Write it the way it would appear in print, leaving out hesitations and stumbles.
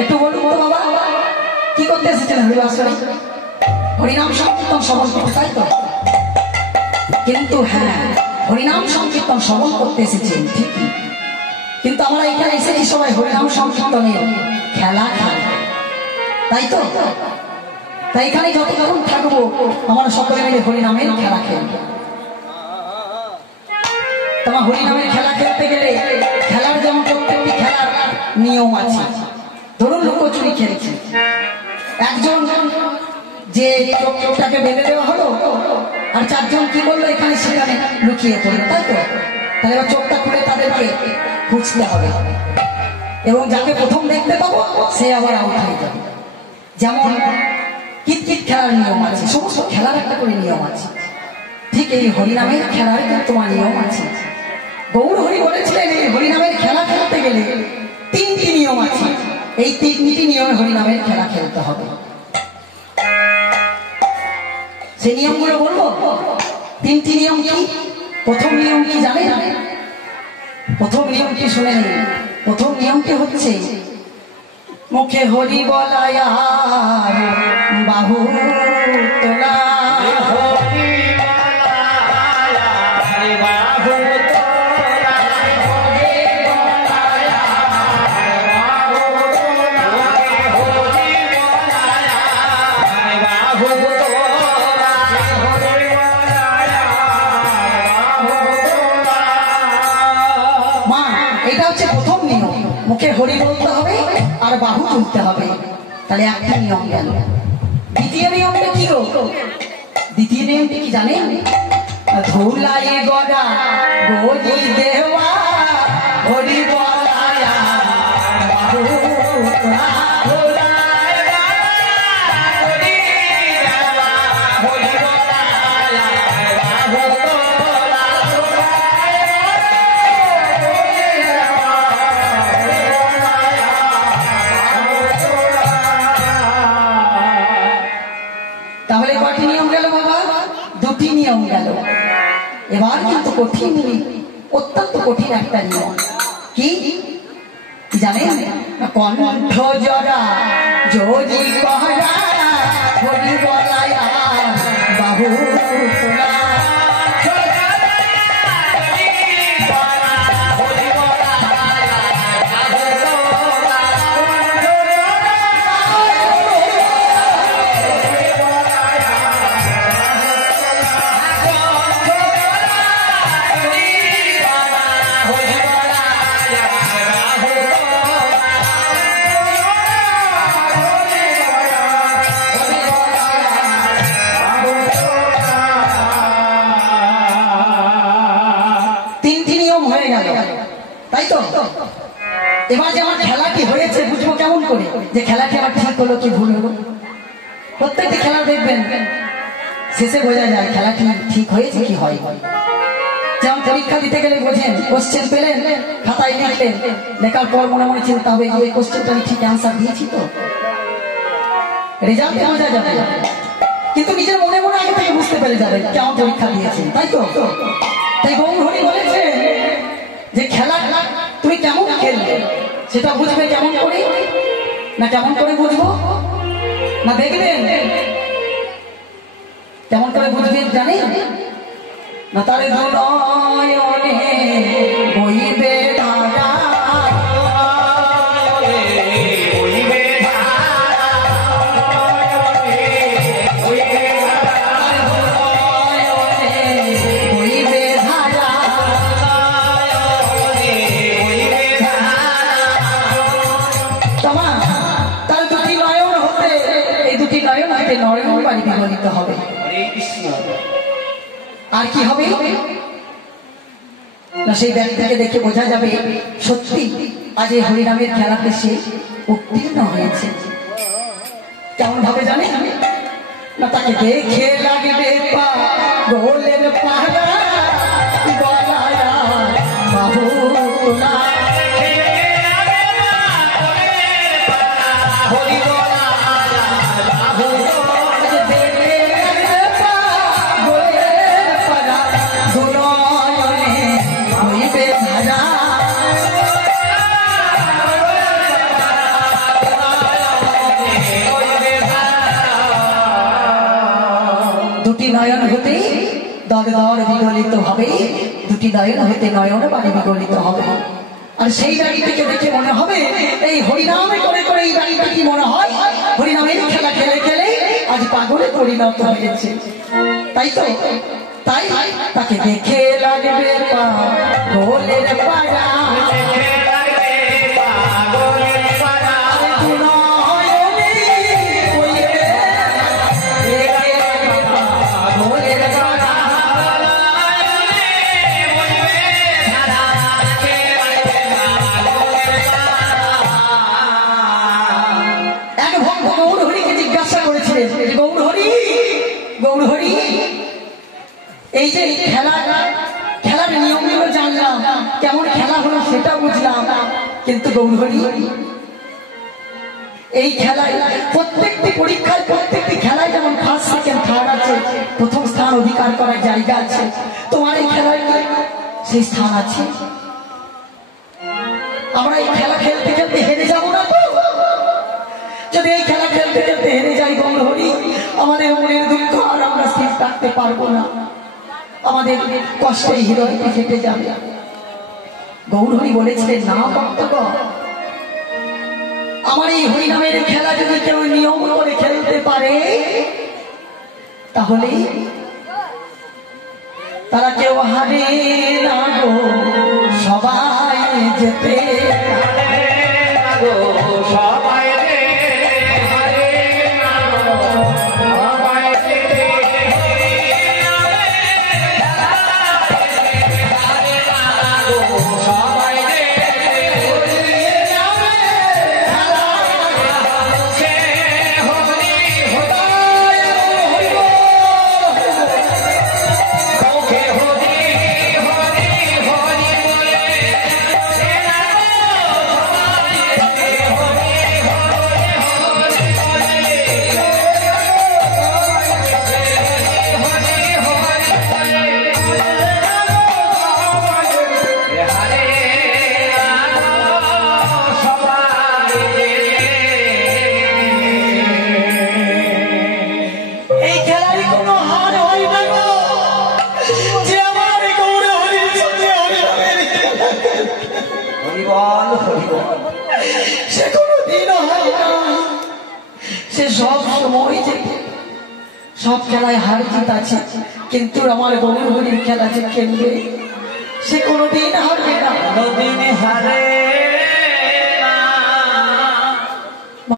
একটু বলুন তো বাবা, কি করতে এসেছেন হরিবাসরে? হরিনাম সংকীর্তন শ্রবণ করতে, তাই তো? কিন্তু হ্যাঁ, হরিনাম সংকীর্তন শ্রবণ করতে এসেছেন ঠিকই, কিন্তু আমরা এখানে এসেছি সবাই হরিনাম সংকীর্তনের খেলা খেলা, তাই তো? তাই এখানে যতক্ষণ থাকবো আমরা সকলে মিলে হরিনামের খেলা খেলবো। তোমার হরিনামের খেলা খেলতে গেলে খেলার যেমন প্রত্যেকটি খেলার নিয়ম আছে। ধরুন লুকোচুরি খেলছে, একজন যে চোখটাকে বেঁধে দেওয়া হলো আর চারজন কি করলো এখানে সেখানে লুকিয়ে পড়লো, তাই তো? তাহলে এবার চোখটা খুলে তাদেরকে খুঁজতে হবে এবং যাকে প্রথম দেখতে পাবো সে আবার আউট হয়ে যাবে। যেমন কিতকিত খেলার নিয়ম আছে, সমস্ত খেলার একটা করে নিয়ম আছে, ঠিক এই হরিনামের খেলার কিন্তু তোমার নিয়ম আছে। গৌর হরি বলেছিলেন এই হরিনামের খেলা খেলতে গেলে তিনটি নিয়ম আছে, এই তিনটি নিয়মে হরিনামের খেলা খেলতে হবে। সেই নিয়মগুলো বলবো। তিনটি নিয়ম কি? প্রথম নিয়ম কি জানেন? প্রথম নিয়ম কি শুনে নিন। প্রথম নিয়মটি হচ্ছে মুখে হরি বলায় বাহু তোলা, এটা হচ্ছে প্রথম নিয়ম। মুখে হরি বলতে হবে আর বাহু তুলতে হবে, তাহলে একটা নিয়ম গেল। দ্বিতীয় নিয়মটা কি গো? দ্বিতীয় নিয়মটি কি জানেন? ধুলাই গড়া গরি দেওয়া হরি বলায়া বাহু তোলা। তাহলে কয়টি নিয়ম গেল বাবা? দুটি নিয়ম গেল। এবার কিন্তু কঠিন, অত্যন্ত কঠিন একটা নিয়ম। কি জানেন? কণ্ঠ জরা যদি কহরা হরি বলায়া বাহু তোলা। তাই তো? এবার যে আমার খেলাটি হয়েছে বুঝবো কেমন করে যে খেলাটি আমার ঠিক হলো কি ভুল হলো? প্রত্যেকটি খেলা দেখবেন শেষে বোঝা যায় খেলাটি ঠিক হয়েছে কি হয়। যেমন পরীক্ষা দিতে গেলে বোঝেন, কোশ্চেন পেলেন খাতায় লিখলেন, লেখার পর মনে মনে চিন্তা হবে এই কোশ্চেনটা ঠিক অ্যান্সার দিয়েছি তো, রেজাল্টে বোঝা যাবে। কিন্তু নিজের মনে মনে আগে থেকে বুঝতে পেরে যাবে কেমন পরীক্ষা দিয়েছেন, তাই তো? তাই গৌর হরি বলেছে যে খেলা তুমি কেমন খেলবে সেটা বুঝবে কেমন করে? না কেমন করে বুঝবো? না দেখবেন কেমন করে বুঝবেন জানেন? না তারে দুনয়নে বইবে ধারা, বিগলিত হবে। আর কি হবে না সেই ব্যক্তিকে দেখে বোঝা যাবে সত্যি আজ এই হরিনামের খেলাতে সে উত্তীর্ণ হয়েছে। কেমন ভাবে জানে না? তাকে দেখে লাগবে গোলের পাহাড়া বলায়া বাহু তোলা। নয়ন হতে দর দর বিগলিত হবে, দুটি নয়ন হতে নয়ন বাড়ি বিগলিত হবে। আর সেই বাড়িটিকে দেখে মনে হবে এই হরিনামে করে করে এই বাড়িটা কি মনে হয় হরিনামের খেলা খেলে খেলে আজ পাগলে পরিণত হয়েছে। তাই তো, তাই তাকে দেখে লাগবে পাগলের পাড়া, এই যে খেলার নিয়মগুলো জানলাম, কেমন খেলা হলো সেটা বুঝলাম, কিন্তু গৌরহরি এই খেলায় প্রত্যেকটি পরীক্ষায় প্রত্যেকটি খেলায় যেমন ফার্স্ট সেকেন্ড থার্ড আছে, প্রথম স্থান অধিকার করার জায়গা আছে, তোমার এই খেলায় সেই স্থান আছে। আমরা এই খেলা খেলতে খেলতে হেরে যাবো না তো? যদি এই খেলা খেলতে খেলতে হেরে যাই গৌরহরি, আমাদের মনের দুঃখ আর আমরা স্থির থাকতে পারবো না, আমাদের কষ্টের হৃদয় ফেটে যাবে। গৌরহরি বলেছিলেন, না ভক্তগণ, আমার এই হরিনামের খেলা যদি কেউ নিয়ম করে খেলতে পারে তাহলে তারা কেউ হারে না গো, সবাই যেতে সবাই সে কোনদিন হয় না, সে সব সময় যেতে সব খেলায় হার জিত আছে, কিন্তু আমার গৌরহরির খেলা যে খেলবে সে কোনদিন হারবে না, কোনদিন হারে